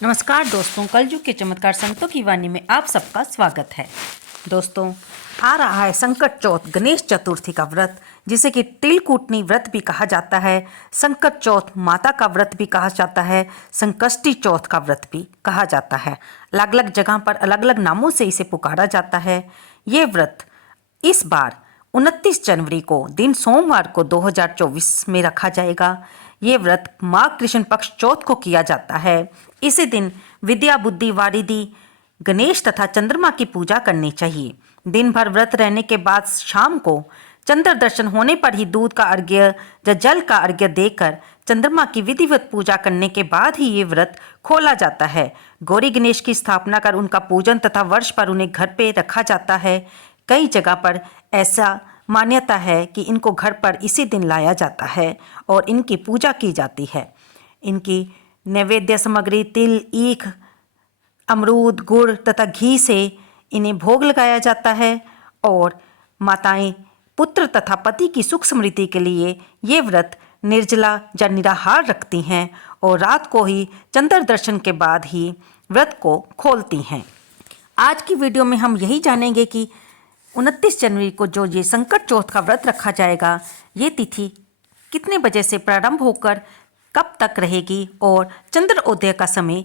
नमस्कार दोस्तों, कलयुग के चमत्कार संतों की वाणी में आप सबका स्वागत है। दोस्तों, आ रहा है संकट चौथ, गणेश चतुर्थी का व्रत, जिसे कि तिलकुटनी व्रत भी कहा जाता है। संकट चौथ माता का व्रत भी कहा जाता है। संकष्टी चौथ का व्रत भी कहा जाता है। अलग अलग जगह पर अलग अलग नामों से इसे पुकारा जाता है। ये व्रत इस बार 29 जनवरी को दिन सोमवार को 2024 में रखा जाएगा। ये व्रत माघ कृष्ण पक्ष चौथ को किया जाता है। इसी दिन विद्या बुद्धि वारिधि गणेश तथा चंद्रमा की पूजा करनी चाहिए। दिन भर व्रत रहने के बाद शाम को चंद्र दर्शन होने पर ही दूध का अर्घ्य या जल का अर्घ्य देकर चंद्रमा की विधिवत पूजा करने के बाद ही ये व्रत खोला जाता है। गौरी गणेश की स्थापना कर उनका पूजन तथा वर्ष पर उन्हें घर पे रखा जाता है। कई जगह पर ऐसा मान्यता है कि इनको घर पर इसी दिन लाया जाता है और इनकी पूजा की जाती है। इनकी नैवेद्य सामग्री तिल, ईख, अमरूद, गुड़ तथा घी से इन्हें भोग लगाया जाता है और माताएं पुत्र तथा पति की सुख समृद्धि के लिए ये व्रत निर्जला या निराहार रखती हैं और रात को ही चंद्र दर्शन के बाद ही व्रत को खोलती हैं। आज की वीडियो में हम यही जानेंगे कि 29 जनवरी को जो ये संकट चौथ का व्रत रखा जाएगा, ये तिथि कितने बजे से प्रारंभ होकर कब तक रहेगी और चंद्रोदय का समय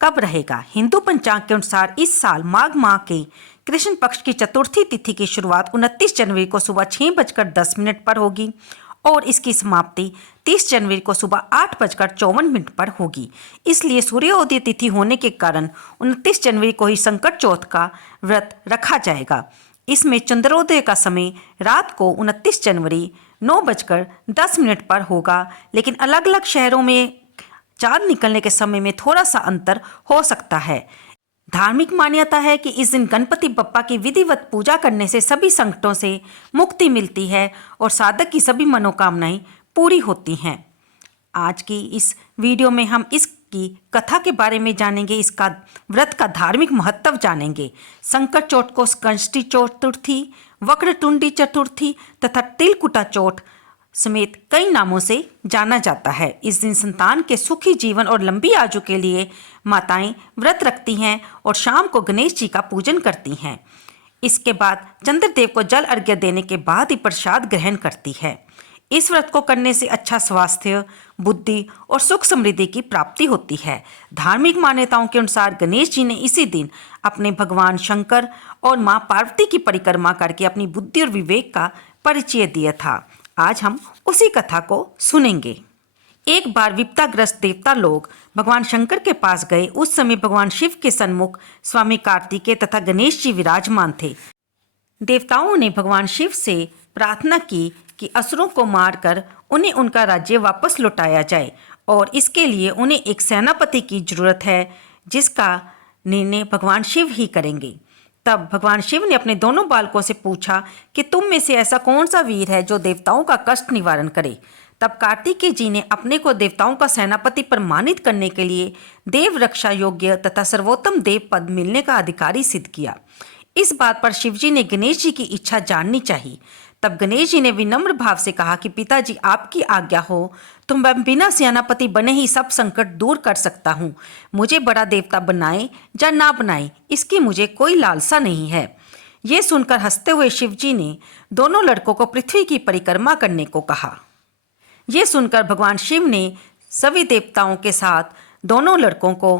कब रहेगा। हिंदू पंचांग के अनुसार इस साल माघ माह के कृष्ण पक्ष की चतुर्थी तिथि की शुरुआत 29 जनवरी को सुबह 6:10 पर होगी और इसकी समाप्ति 30 जनवरी को सुबह 8:54 पर होगी। इसलिए सूर्योदय तिथि होने के कारण 29 जनवरी को ही संकट चौथ का व्रत रखा जाएगा। इसमें चंद्रोदय का समय रात को 29 जनवरी 9:10 पर होगा, लेकिन अलग अलग शहरों में चांद निकलने के समय में थोड़ा सा अंतर हो सकता है। धार्मिक मान्यता है कि इस दिन गणपति बप्पा की विधिवत पूजा करने से सभी संकटों से मुक्ति मिलती है और साधक की सभी मनोकामनाएं पूरी होती हैं। आज की इस वीडियो में हम इसकी कथा के बारे में जानेंगे, इसका व्रत का धार्मिक महत्व जानेंगे। संकट चौथ को संकष्टी चतुर्थी, वक्रतुंडी चतुर्थी तथा तिलकुटा चौथ समेत कई नामों से जाना जाता है। इस दिन संतान के सुखी जीवन और लंबी आयु के लिए माताएं व्रत रखती हैं और शाम को गणेश जी का पूजन करती हैं। इसके बाद चंद्रदेव को जल अर्घ्य देने के बाद ही प्रसाद ग्रहण करती है। इस व्रत को करने से अच्छा स्वास्थ्य, बुद्धि और सुख समृद्धि की प्राप्ति होती है। धार्मिक मान्यताओं के अनुसार गणेश जी ने इसी दिन अपने भगवान शंकर और मां पार्वती की परिक्रमा करके अपनी बुद्धि और विवेक का परिचय दिया था। आज हम उसी कथा को सुनेंगे। एक बार विपदाग्रस्त देवता लोग भगवान शंकर के पास गए। उस समय भगवान शिव के सन्मुख स्वामी कार्तिकेय तथा गणेश जी विराजमान थे। देवताओं ने भगवान शिव से प्रार्थना की कि असुरों को मारकर उन्हें उनका राज्य वापस लौटाया जाए और इसके लिए उन्हें एक सेनापति की जरूरत है, जिसका निर्णय भगवान शिव ही करेंगे। तब भगवान शिव ने अपने दोनों बालकों से पूछा कि तुम में से ऐसा कौन सा वीर है जो देवताओं का कष्ट निवारण करे। तब कार्तिकेय जी ने अपने को देवताओं का सेनापति प्रमाणित करने के लिए देव रक्षा योग्य तथा सर्वोत्तम देव पद मिलने का अधिकारी सिद्ध किया। इस बात पर शिवजी ने गणेश जी की इच्छा जाननी चाहिए। तब गणेश जी ने विनम्र भाव से कहा कि पिताजी, आपकी आज्ञा हो तो मैं बिना सेनापति बने ही सब संकट दूर कर सकता हूँ। मुझे बड़ा देवता बनाए या ना बनाए, इसकी मुझे कोई लालसा नहीं है। ये सुनकर हंसते हुए शिवजी ने दोनों लड़कों को पृथ्वी की परिक्रमा करने को कहा। ये सुनकर भगवान शिव ने सभी देवताओं के साथ दोनों लड़कों को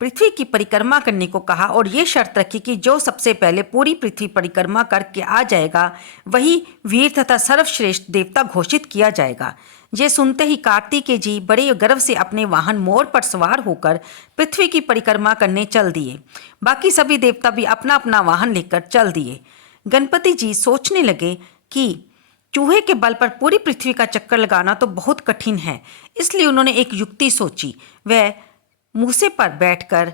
पृथ्वी की परिक्रमा करने को कहा और ये शर्त रखी कि जो सबसे पहले पूरी पृथ्वी परिक्रमा करके आ जाएगा वही वीर तथा सर्वश्रेष्ठ देवता घोषित किया जाएगा। ये सुनते ही कार्तिकेय जी बड़े गर्व से अपने वाहन मोर पर सवार होकर पृथ्वी की परिक्रमा करने चल दिए। बाकी सभी देवता भी अपना अपना वाहन लेकर चल दिए। गणपति जी सोचने लगे कि चूहे के बल पर पूरी पृथ्वी का चक्कर लगाना तो बहुत कठिन है। इसलिए उन्होंने एक युक्ति सोची। वह मूसे पर बैठकर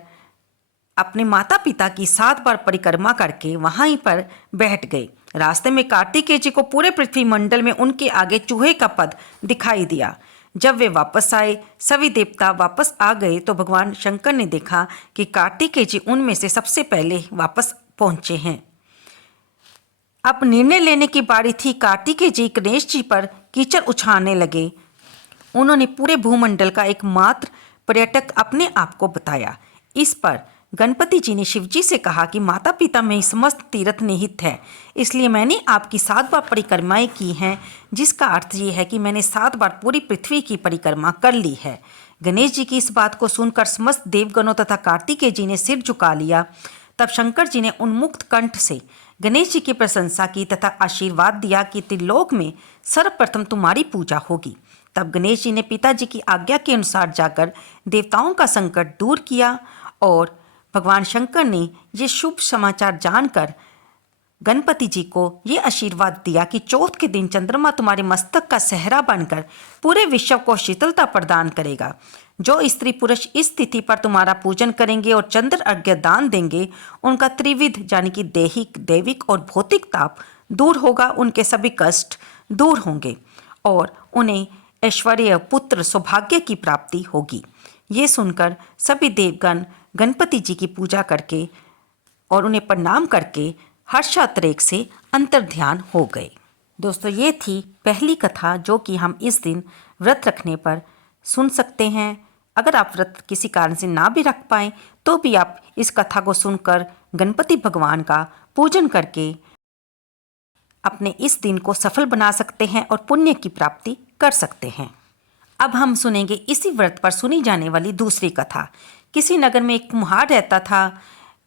अपने माता पिता की 7 बार परिक्रमा करके वहीं पर बैठ गए। रास्ते में कार्तिकेय जी को पूरे पृथ्वी मंडल में उनके आगे चूहे का पद दिखाई दिया। जब वे वापस आए, सभी देवता वापस आ गए तो भगवान शंकर ने देखा कि कार्तिकेय जी उनमें से सबसे पहले वापस पहुंचे हैं। अब निर्णय लेने की बारी थी। कार्तिकेय जी गणेश जी पर कीचड़ उछालने लगे। उन्होंने पूरे भूमंडल का एकमात्र पर्यटक अपने आप को बताया। इस पर गणपति जी ने शिव जी से कहा कि माता पिता में समस्त तीर्थ निहित है, इसलिए मैंने आपकी 7 बार परिक्रमाएं की हैं, जिसका अर्थ ये है कि मैंने 7 बार पूरी पृथ्वी की परिक्रमा कर ली है। गणेश जी की इस बात को सुनकर समस्त देवगणों तथा कार्तिकेय जी ने सिर झुका लिया। तब शंकर जी ने उन्मुक्त कंठ से गणेश जी की प्रशंसा की तथा आशीर्वाद दिया कि त्रिलोक में सर्वप्रथम तुम्हारी पूजा होगी। तब गणेश जी ने पिताजी की आज्ञा के अनुसार जाकर देवताओं का संकट दूर किया और भगवान शंकर ने ये शुभ समाचार जानकर गणपति जी को ये आशीर्वाद दिया कि चौथ के दिन चंद्रमा तुम्हारे मस्तक का सहरा बनकर पूरे विश्व को शीतलता प्रदान करेगा। जो स्त्री पुरुष इस तिथि पर तुम्हारा पूजन करेंगे और चंद्र अर्घ्य दान देंगे, उनका त्रिविध यानी कि दैहिक, दैविक और भौतिक ताप दूर होगा, उनके सभी कष्ट दूर होंगे और उन्हें ऐश्वर्य, पुत्र, सौभाग्य की प्राप्ति होगी। ये सुनकर सभी देवगण गणपति जी की पूजा करके और उन्हें प्रणाम करके हर्षातिरेक से अंतर्ध्यान हो गए। दोस्तों, ये थी पहली कथा जो कि हम इस दिन व्रत रखने पर सुन सकते हैं। अगर आप व्रत किसी कारण से ना भी रख पाएँ तो भी आप इस कथा को सुनकर गणपति भगवान का पूजन करके अपने इस दिन को सफल बना सकते हैं और पुण्य की प्राप्ति कर सकते हैं। अब हम सुनेंगे इसी व्रत पर सुनी जाने वाली दूसरी कथा। किसी नगर में एक कुम्हार रहता था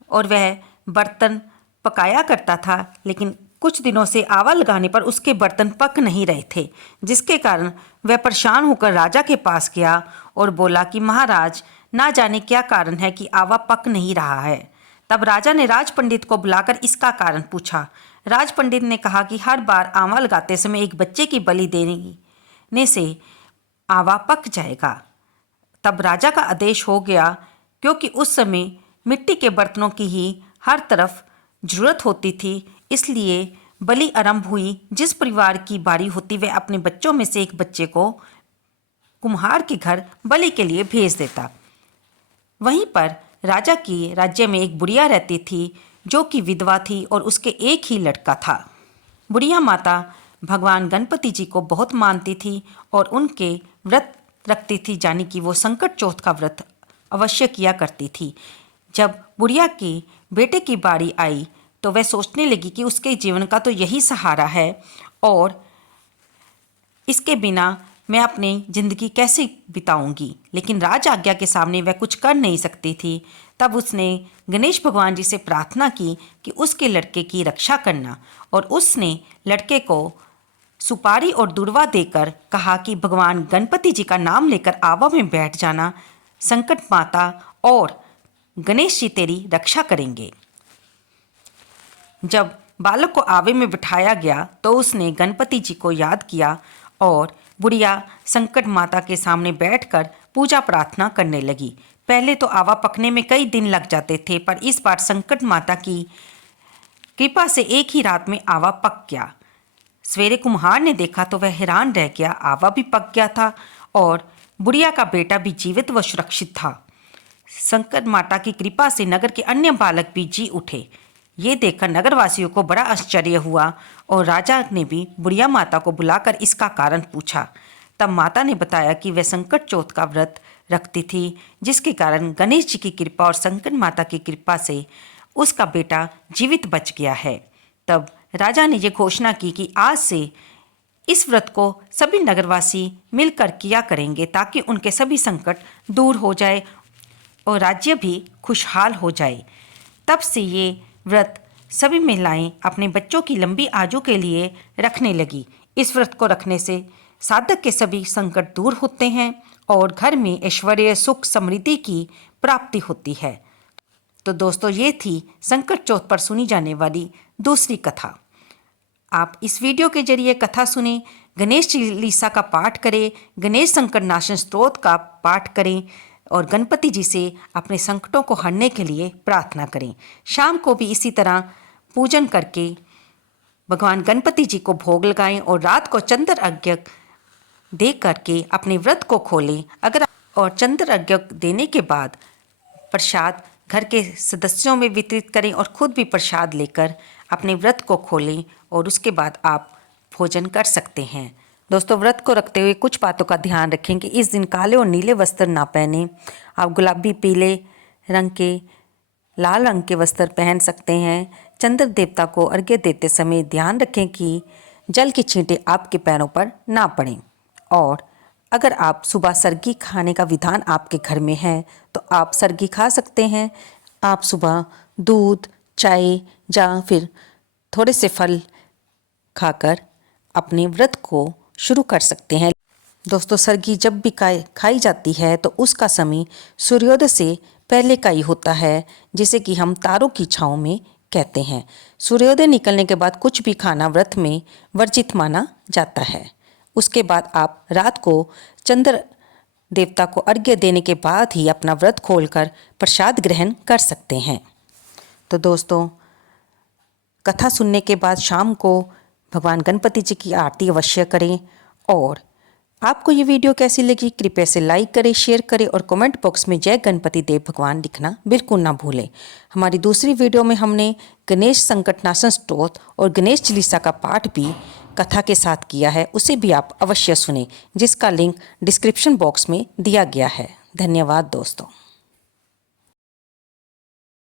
और वह बर्तन पकाया करता था, लेकिन कुछ दिनों से आवा लगाने पर उसके बर्तन पक नहीं रहे थे, जिसके कारण वह परेशान होकर राजा के पास गया और बोला कि महाराज, ना जाने क्या कारण है कि आवा पक नहीं रहा है। तब राजा ने राज पंडित को बुलाकर इसका कारण पूछा। राज पंडित ने कहा कि हर बार आवा लगाते समय एक बच्चे की बलि देने से आवा पक जाएगा। तब राजा का आदेश हो गया, क्योंकि उस समय मिट्टी के बर्तनों की ही हर तरफ जरूरत होती थी, इसलिए बलि आरंभ हुई। जिस परिवार की बारी होती वह अपने बच्चों में से एक बच्चे को कुम्हार के घर बलि के लिए भेज देता। वहीं पर राजा की राज्य में एक बुढ़िया रहती थी जो कि विधवा थी और उसके एक ही लड़का था। बुढ़िया माता भगवान गणपति जी को बहुत मानती थी और उनके व्रत रखती थी, यानी कि वो संकट चौथ का व्रत अवश्य किया करती थी। जब बुढ़िया के बेटे की बारी आई तो वह सोचने लगी कि उसके जीवन का तो यही सहारा है और इसके बिना मैं अपनी ज़िंदगी कैसे बिताऊंगी, लेकिन राज आज्ञा के सामने वह कुछ कर नहीं सकती थी। तब उसने गणेश भगवान जी से प्रार्थना की कि उसके लड़के की रक्षा करना, और उसने लड़के को सुपारी और दुर्वा देकर कहा कि भगवान गणपति जी का नाम लेकर आवा में बैठ जाना, संकट माता और गणेश जी तेरी रक्षा करेंगे। जब बालक को आवे में बिठाया गया तो उसने गणपति जी को याद किया और बुढ़िया संकट माता के सामने बैठकर पूजा प्रार्थना करने लगी। पहले तो आवा पकने में कई दिन लग जाते थे, पर इस बार संकट माता की कृपा से एक ही रात में आवा पक गया। सवेरे कुम्हार ने देखा तो वह हैरान रह गया, आवा भी पक गया था और बुढ़िया का बेटा भी जीवित व सुरक्षित था। संकट माता की कृपा से नगर के अन्य बालक भी जी उठे। ये देखकर नगरवासियों को बड़ा आश्चर्य हुआ और राजा ने भी बुढ़िया माता को बुलाकर इसका कारण पूछा। तब माता ने बताया कि वह संकट चौथ का व्रत रखती थी, जिसके कारण गणेश जी की कृपा और संकट माता की कृपा से उसका बेटा जीवित बच गया है। तब राजा ने यह घोषणा की कि आज से इस व्रत को सभी नगरवासी मिलकर किया करेंगे, ताकि उनके सभी संकट दूर हो जाए और राज्य भी खुशहाल हो जाए। तब से ये व्रत सभी महिलाएं अपने बच्चों की लंबी आयु के लिए रखने लगी। इस व्रत को रखने से साधक के सभी संकट दूर होते हैं और घर में ऐश्वर्य, सुख, समृद्धि की प्राप्ति होती है। तो दोस्तों, ये थी संकट चौथ पर सुनी जाने वाली दूसरी कथा। आप इस वीडियो के जरिए कथा सुने, गणेश चालीसा का पाठ करें, गणेश संकट नाशन स्तोत्र का पाठ करें और गणपति जी से अपने संकटों को हरने के लिए प्रार्थना करें। शाम को भी इसी तरह पूजन करके भगवान गणपति जी को भोग लगाएं और रात को चंद्र अर्घ्य दे करके अपने व्रत को खोलें। और चंद्र अर्घ्य देने के बाद प्रसाद घर के सदस्यों में वितरित करें और खुद भी प्रसाद लेकर अपने व्रत को खोलें और उसके बाद आप भोजन कर सकते हैं। दोस्तों, व्रत को रखते हुए कुछ बातों का ध्यान रखें कि इस दिन काले और नीले वस्त्र ना पहने। आप गुलाबी, पीले रंग के, लाल रंग के वस्त्र पहन सकते हैं। चंद्र देवता को अर्घ्य देते समय ध्यान रखें कि जल की छींटें आपके पैरों पर ना पड़ें। और अगर आप सुबह सरगी खाने का विधान आपके घर में है तो आप सरगी खा सकते हैं। आप सुबह दूध, चाय या फिर थोड़े से फल खाकर अपने व्रत को शुरू कर सकते हैं। दोस्तों, सरगी जब भी खाई जाती है तो उसका समय सूर्योदय से पहले का ही होता है, जिसे कि हम तारों की छाँव में कहते हैं। सूर्योदय निकलने के बाद कुछ भी खाना व्रत में वर्जित माना जाता है। उसके बाद आप रात को चंद्र देवता को अर्घ्य देने के बाद ही अपना व्रत खोलकर प्रसाद ग्रहण कर सकते हैं। तो दोस्तों, कथा सुनने के बाद शाम को भगवान गणपति जी की आरती अवश्य करें। और आपको ये वीडियो कैसी लगी कृपया से लाइक करें, शेयर करें और कमेंट बॉक्स में जय गणपति देव भगवान लिखना बिल्कुल ना भूलें। हमारी दूसरी वीडियो में हमने गणेश संकटनाशन स्तोत्र और गणेश चालीसा का पाठ भी कथा के साथ किया है, उसे भी आप अवश्य सुनें, जिसका लिंक डिस्क्रिप्शन बॉक्स में दिया गया है। धन्यवाद दोस्तों।